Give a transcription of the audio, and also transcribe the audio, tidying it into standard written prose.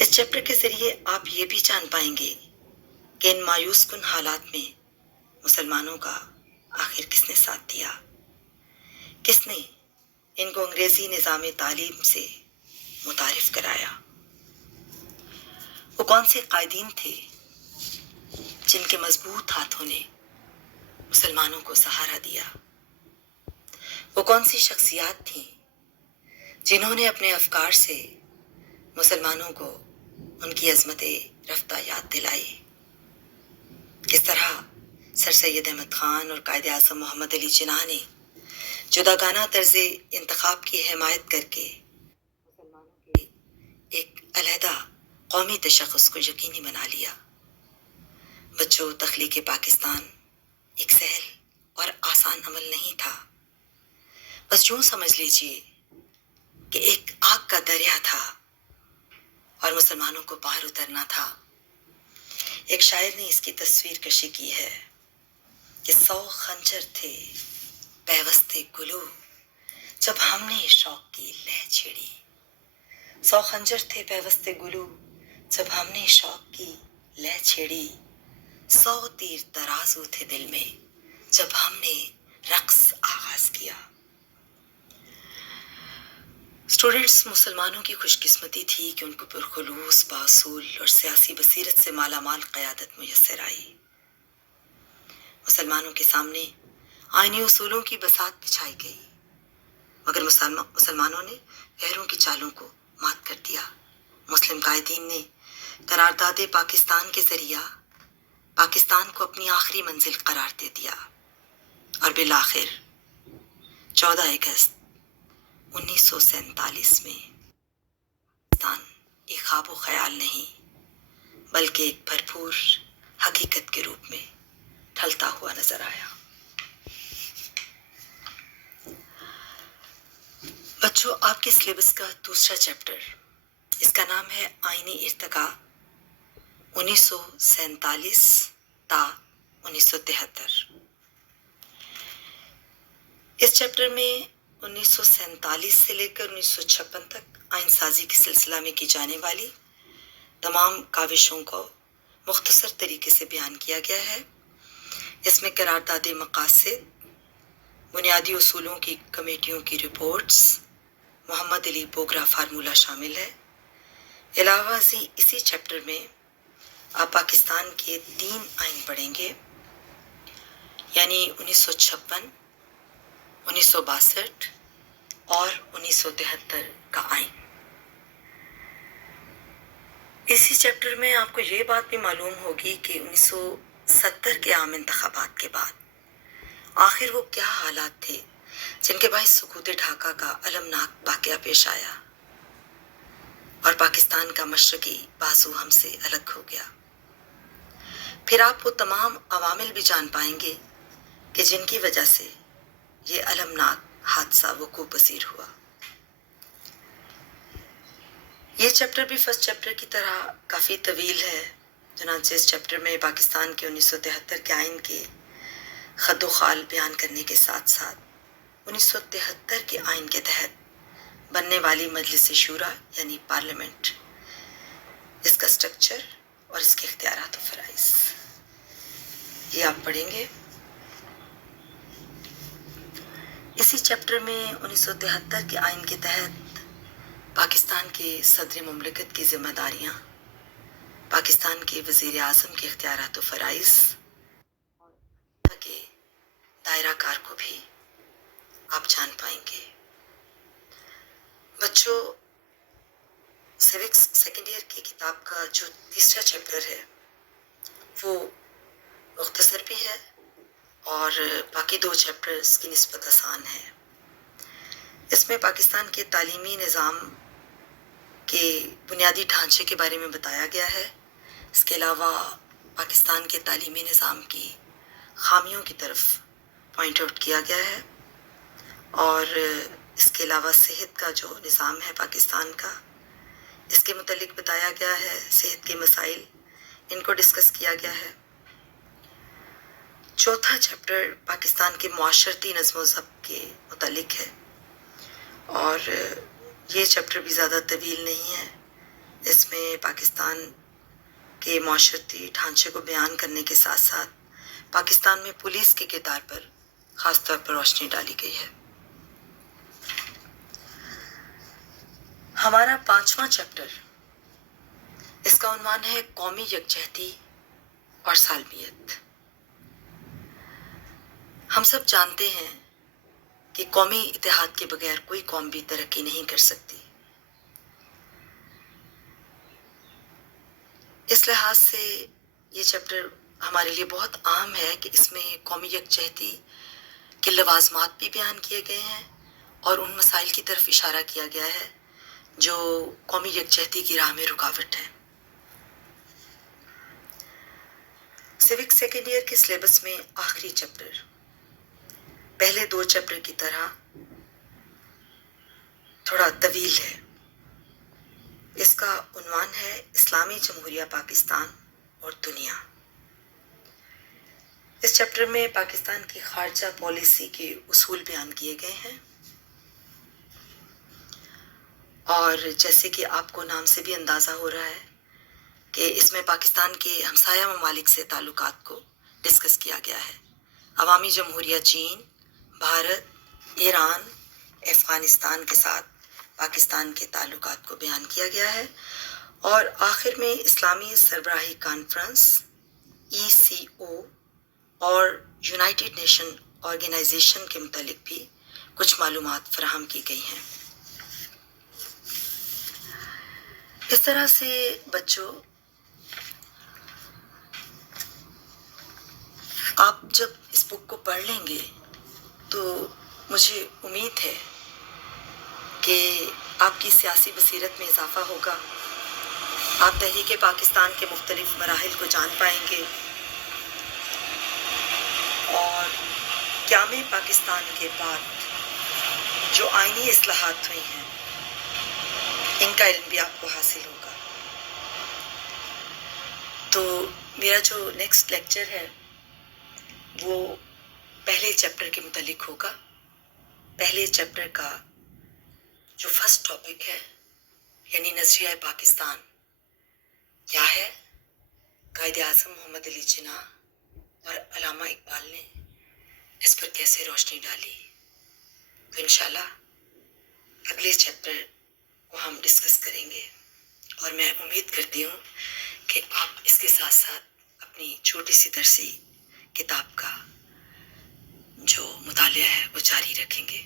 اس chapter کے ذریعے آپ یہ بھی جان پائیں گے کہ ان مایوس کن حالات میں مسلمانوں کا آخر کس نے ساتھ دیا، کس نے ان کو انگریزی نظام تعلیم سے متعارف کرایا، وہ کون سے قائدین تھے جن کے مضبوط ہاتھوں نے مسلمانوں کو سہارا دیا، وہ کون سی شخصیات تھیں جنہوں نے اپنے افکار سے مسلمانوں کو ان کی عظمت رفتہ یاد دلائی، کس طرح سر سید احمد خان اور قائد اعظم محمد علی جناح نے جداگانہ طرز انتخاب کی حمایت کر کے مسلمانوں کے ایک علیحدہ قومی تشخص کو یقینی بنا لیا۔ بچوں، تخلیق پاکستان ایک سہل اور آسان عمل نہیں تھا، بس یوں سمجھ لیجئے کہ ایک آگ کا دریا تھا اور مسلمانوں کو پار اترنا تھا۔ ایک شاعر نے اس کی تصویر کشی کی ہے کہ 100 خنجر تھے پیوستے گلو جب ہم نے شوق کی لہ چھیڑی، 100 خنجر تھے پیوستے گلو جب ہم نے شوق کی لہ چھیڑی، 100 تیر ترازو تھے دل میں جب ہم نے رقص آغاز کیا۔ اسٹوڈنٹس، مسلمانوں کی خوش قسمتی تھی کہ ان کو پرخلوص، باصول اور سیاسی بصیرت سے مالا مال قیادت میسر آئی۔ مسلمانوں کے سامنے آئینی اصولوں کی بساط بچھائی گئی، مگر مسلمانوں نے غیروں کی چالوں کو مات کر دیا۔ مسلم قائدین نے قرارداد پاکستان کے ذریعہ پاکستان کو اپنی آخری منزل قرار دے دیا اور بالآخر 14 اگست 1947 میں پاکستان ایک خواب و خیال نہیں بلکہ ایک بھرپور حقیقت کے روپ میں ڈھلتا ہوا نظر آیا۔ بچوں، آپ کے سلیبس کا دوسرا چیپٹر، اس کا نام ہے آئینی ارتقاء 1947 تا 1973۔ اس چیپٹر میں 1947 سے لے کر 1956 تک آئین سازی کے سلسلہ میں کی جانے والی تمام کاوشوں کو مختصر طریقے سے بیان کیا گیا ہے۔ اس میں قرارداد مقاصد، بنیادی اصولوں کی کمیٹیوں کی رپورٹس، محمد علی بوگرا فارمولہ شامل ہے۔ علاوہ ازیں اسی چیپٹر میں آپ پاکستان کے 3 آئین پڑھیں گے، یعنی 1956، 1962 اور 1973 کا آئین۔ اسی چیپٹر میں آپ کو یہ بات بھی معلوم ہوگی کہ 1970 کے عام انتخابات کے بعد آخر وہ کیا حالات تھے جن کے باعث سقوط ڈھاکہ کا المناک واقعہ پیش آیا اور پاکستان کا مشرقی بازو ہم سے الگ ہو گیا۔ پھر آپ وہ تمام عوامل بھی جان پائیں گے کہ جن کی وجہ سے یہ المناک حادثہ وقوع پذیر ہوا۔ یہ چیپٹر بھی فرسٹ چیپٹر کی طرح کافی طویل ہے، چنانچہ اس چیپٹر میں پاکستان کے 1973 کے آئین کے خد و خال بیان کرنے کے ساتھ ساتھ 1973 کے آئین کے تحت بننے والی مجلس شورا یعنی پارلیمنٹ، اس کا سٹرکچر اور اس کے اختیارات و فرائض یہ آپ پڑھیں گے۔ اسی چیپٹر میں 1973 کے آئین کے تحت پاکستان کے صدر مملکت کی ذمہ داریاں، پاکستان کے وزیر اعظم کے اختیارات و فرائض اور کے دائرہ کار کو بھی آپ جان پائیں گے۔ بچوں، سیوکس سیکنڈ ایئر کی کتاب کا جو تیسرا چیپٹر ہے وہ مختصر بھی ہے اور باقی 2 چیپٹرز کی نسبت آسان ہے۔ اس میں پاکستان کے تعلیمی نظام کے بنیادی ڈھانچے کے بارے میں بتایا گیا ہے۔ اس کے علاوہ پاکستان کے تعلیمی نظام کی خامیوں کی طرف پوائنٹ آؤٹ کیا گیا ہے اور اس کے علاوہ صحت کا جو نظام ہے پاکستان کا، اس کے متعلق بتایا گیا ہے۔ صحت کے مسائل ان کو ڈسکس کیا گیا ہے۔ چوتھا چیپٹر پاکستان کے معاشرتی نظم و ضبط کے متعلق ہے اور یہ چیپٹر بھی زیادہ طویل نہیں ہے، اس میں پاکستان کے معاشرتی ڈھانچے کو بیان کرنے کے ساتھ ساتھ پاکستان میں پولیس کے کردار پر خاص طور پر روشنی ڈالی گئی ہے۔ ہمارا 5واں چیپٹر، اس کا عنوان ہے قومی یکجہتی اور سالمیت۔ ہم سب جانتے ہیں کہ قومی اتحاد کے بغیر کوئی قوم بھی ترقی نہیں کر سکتی۔ اس لحاظ سے یہ چیپٹر ہمارے لیے بہت اہم ہے کہ اس میں قومی یکجہتی کے لوازمات بھی بیان کیے گئے ہیں اور ان مسائل کی طرف اشارہ کیا گیا ہے جو قومی یکجہتی کی راہ میں رکاوٹ ہے۔ سیوک سیکنڈ ایئر کے سلیبس میں آخری چیپٹر پہلے 2 چیپٹر کی طرح تھوڑا طویل ہے۔ اس کا عنوان ہے اسلامی جمہوریہ پاکستان اور دنیا۔ اس چیپٹر میں پاکستان کی خارجہ پالیسی کے اصول بیان کیے گئے ہیں، اور جیسے کہ آپ کو نام سے بھی اندازہ ہو رہا ہے کہ اس میں پاکستان کے ہمسایہ ممالک سے تعلقات کو ڈسکس کیا گیا ہے۔ عوامی جمہوریہ چین، بھارت، ایران، افغانستان کے ساتھ پاکستان کے تعلقات کو بیان کیا گیا ہے، اور آخر میں اسلامی سربراہی کانفرنس ECO اور یونائٹڈ نیشن آرگنائزیشن کے متعلق بھی کچھ معلومات فراہم کی گئی ہیں۔ اس طرح سے بچوں، آپ جب اس بک کو پڑھ لیں گے تو مجھے امید ہے کہ آپ کی سیاسی بصیرت میں اضافہ ہوگا، آپ تحریک پاکستان کے مختلف مراحل کو جان پائیں گے، اور قیام پاکستان کے بعد جو آئینی اصلاحات ہوئی ہیں ان کا علم بھی آپ کو حاصل ہوگا۔ تو میرا جو نیکسٹ لیکچر ہے وہ پہلے چیپٹر کے متعلق ہوگا۔ پہلے چیپٹر کا جو فرسٹ ٹاپک ہے یعنی نظریہ پاکستان کیا ہے، قائد اعظم محمد علی جناح اور علامہ اقبال نے اس پر کیسے روشنی ڈالی، تو انشاءاللہ اگلے چیپٹر کو ہم ڈسکس کریں گے، اور میں امید کرتی ہوں کہ آپ اس کے ساتھ ساتھ اپنی چھوٹی سی درسی کتاب کا جو مطالعہ ہے وہ جاری رکھیں گے۔